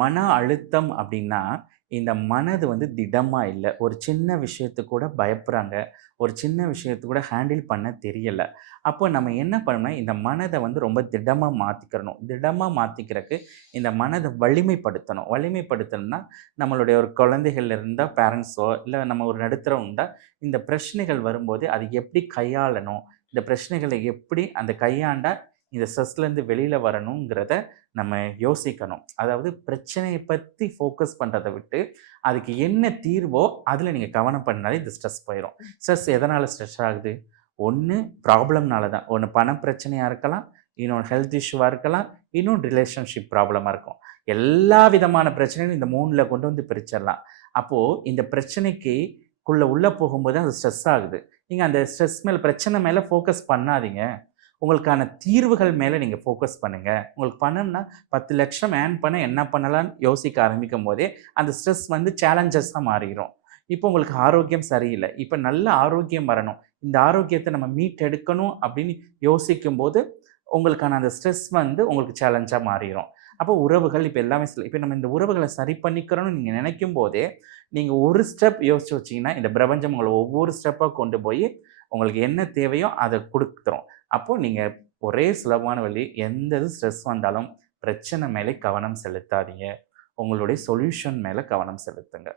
மன அழுத்தம் அப்படின்னா, இந்த மனது வந்து திடமா இல்ல. ஒரு சின்ன விஷயத்துக்கு கூட பயப்படுறாங்க. ஒரு சின்ன விஷயத்த கூட ஹேண்டில் பண்ண தெரியல. அப்போ நம்ம என்ன பண்ணணும்னா, இந்த மனத வந்து ரொம்ப திடமா மாத்திக்கிறணும். திடமா மாத்திக்கிறக்கு இந்த மனத வலிமைப்படுத்தணும். வலிமைப்படுத்தணும்னா, நம்மளுடைய ஒரு குழந்தைகள் இருந்தா பேரண்ட்ஸோ, இல்ல நம்ம ஒரு நடுத்தரவங்க இருந்தா, இந்த பிரச்சனைகள் வரும்போது அதை எப்படி கையாளணும்? இந்த பிரச்சனைகள எப்படி அந்த கையாண்டா இந்த ஸ்ட்ரெஸ்லேருந்து வெளியில வரணுங்கிறத நம்ம யோசிக்கணும். அதாவது பிரச்சனைய பத்தி ஃபோக்கஸ் பண்றத விட்டு, அதுக்கு என்ன தீர்வோ, அதில நீங்க கவனம் பண்ணாலே இந்த ஸ்ட்ரெஸ் போயிரும். ஸ்ட்ரெஸ் எதனால ஸ்ட்ரெஸ் ஆகுது? ஒண்ணு ப்ராப்ளம்னால தான். ஒண்ணு பண பிரச்சனையா இருக்கலாம், இன்னொன்னு ஹெல்த் இஷ்யூவா இருக்கலாம், இன்னொன்னு ரிலேஷன்ஷிப் ப்ராப்ளமா இருக்கும். எல்லா விதமான பிரச்சனையும் இந்த 3ல கொண்டு வந்து பிரிச்சிரலாம். அப்போ இந்த உள்ள போகும்போது அது ஸ்ட்ரெஸ் ஆகுது. நீங்க அந்த ஸ்ட்ரெஸ் மேல பிரச்சனை மேல ஃபோக்கஸ் பண்ணாதீங்க. உங்களுக்கான தீர்வுகள் மேல நீங்க ஃபோக்கஸ் பண்ணுங்க. உங்களுக்கு பணம்னா 10,00,000 ஏர்ன் பண்ண என்ன பண்ணலான்னு யோசிக்க ஆரம்பிக்கும்போதே, அந்த ஸ்ட்ரெஸ் வந்து சேலஞ்சஸா மாறிரும். இப்போ உங்களுக்கு ஆரோக்கியம் சரியில்ல. இப்ப நல்ல ஆரோக்கியம் வரணும். இந்த ஆரோக்கியத்த நம்ம மீட்டெடுக்கணும் அப்படின்னு யோசிக்கும்போது, உங்களுக்கான அந்த ஸ்ட்ரெஸ் வந்து உங்களுக்கு சேலஞ்சா மாறிரும். அப்போ உறவுகள் இப்ப எல்லாமே இப்ப நம்ம இந்த உறவுகள சரி பண்ணிக்கிறோம்னு நீங்க நினைக்கும்போதே, நீங்க ஒரு ஸ்டெப் யோசிச்சு வச்சீங்கன்னா, இந்த பிரபஞ்சம் உங்கள ஒவ்வொரு ஸ்டெப்பா கொண்டு போயி, உங்களுக்கு என்ன தேவையோ அத குடுத்துரும். அப்போ நீங்க ஒரே சுலபமான வழி, எந்த இது ஸ்ட்ரெஸ் வந்தாலும் பிரச்சனை மேலே கவனம் செலுத்தாதீங்க. உங்களுடைய சொல்யூஷன் மேல கவனம் செலுத்துங்க.